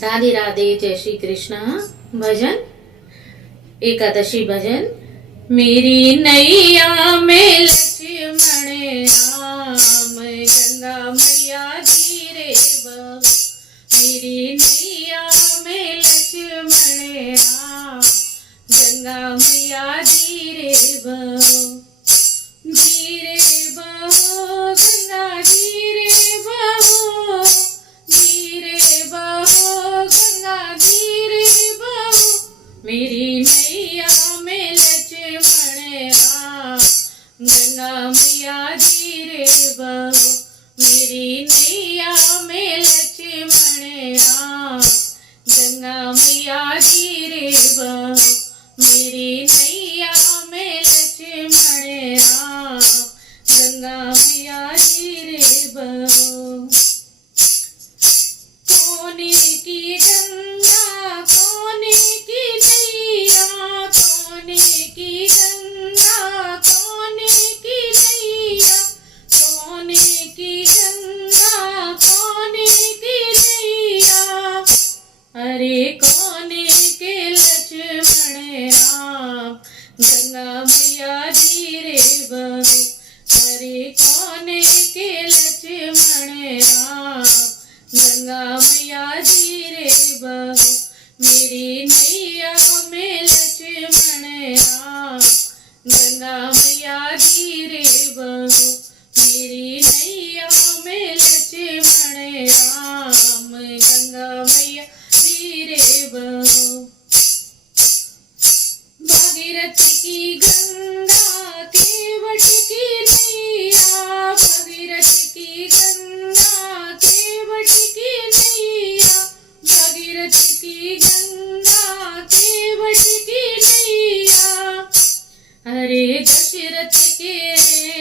राधे राधे, जय श्री कृष्ण। भजन एकादशी भजन। मेरी नैया में लक्ष्मण राम, गंगा मैया धीरे बहो। मेरी नैया में लक्ष्मण राम, गंगा मैया धीरे बहो। धीरे बहो गंगा धीरे बहो, धीरे बहो गंगा धीरे बहो। मेरी नैया में लक्ष्मण राम, गंगा मैया धीरे बहो। मेरी नैया में लक्ष्मण राम, गंगा मैया धीरे बहो। मेरी नैया में लक्ष्मण राम, गंगा मैया धीरे बहो। कोने की गंगा कोने की नैया, कोने की गंगा कोने की नैया, कोने की गंगा कोने की नैया। अरे कोने के लक्ष्मण राम, गंगा मैया धीरे बहो। अरे कोने के लक्ष्मण राम, गंगा मैया धीरे बहो। मेरी नैया में लक्ष्मण राम, गंगा मैया धीरे बहो। मेरी नैया में लक्ष्मण राम, गंगा मैया धीरे बहो। भागीरथी की गंगा केवट की नैया, भागीरथी की गंगा केवट की नैया, भागीरथी की गंगा केवट की नैया। अरे दशरथ के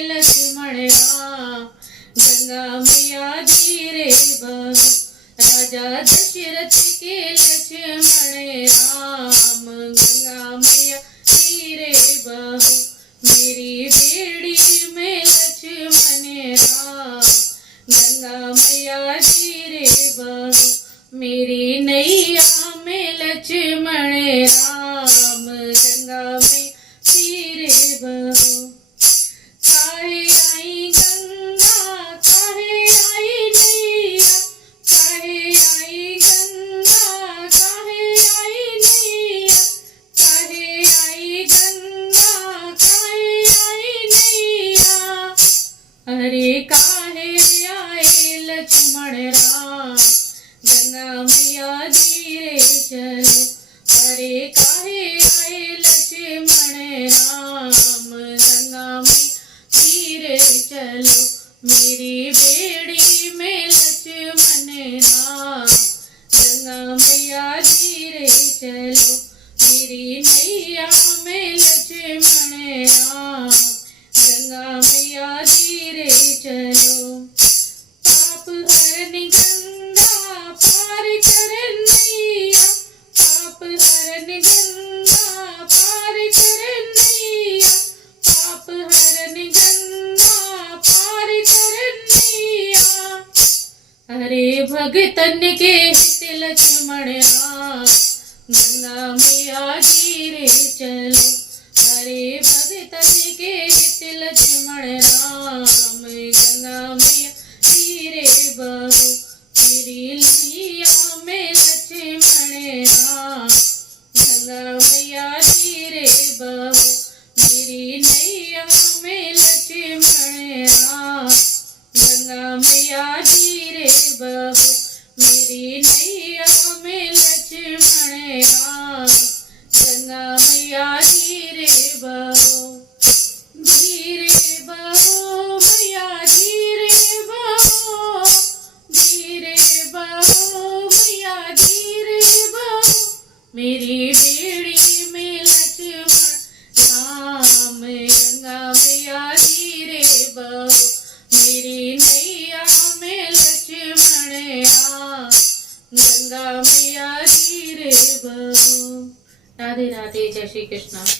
लक्ष्मण राम, गंगा मैया धीरे बहो। राजा दशरथ के लक्ष्मण राम, गंगा मैया धीरे बहो। मेरी बेड़ी में लक्ष्मण राम, गंगा मैया धीरे बहो। मेरी नैया में लक्ष्मण राम, गंगा मैया धीरे बहो। काहे आई गंगा काहे आई नैया, काहे आई गंगा काहे आई नैया, काहे आई गंगा काहे आई नैया। अरे काहे आए लक्ष्मण राम, गंगा मैया धीरे चलो। अरे काहे आए लक्ष्मण राम, गंगा मैया धीरे चलो। मेरी बेड़ी में लक्ष्मण राम, गंगा मैया धीरे चलो। मेरी नैया में लक्ष्मण राम, गंगा मैया धीरे चलो। पाप हरन गंगा पार कर नैया, पाप हरन गंगा पार कर नैया, पाप हरन गंगा पार कर नैया। अरे भगतन के हित लक्ष्मण राम, गंगा मैया धीरे चलो। अरे भगतन के हित लक्ष्मण राम, गंगा मैया धीरे बहो। मेरी नैया में लक्ष्मण राम, गंगा मैया धीरे बहो। मेरी नैया में लक्ष्मण राम, गंगा मैया धीरे बहो। मेरी नैया में लक्ष्मण राम, गंगा मैया धीरे बहो। धीरे बहो मैया धीरे बहो, धीरे बहो मैया धीरे बहो। मेरी बेड़ी में लक्ष्मण राम, गंगा मैया धीरे बहो। मेरी नैया में लक्ष्मण राम, गंगा मैया धीरे बहो। राधे राधे, जय श्री कृष्ण।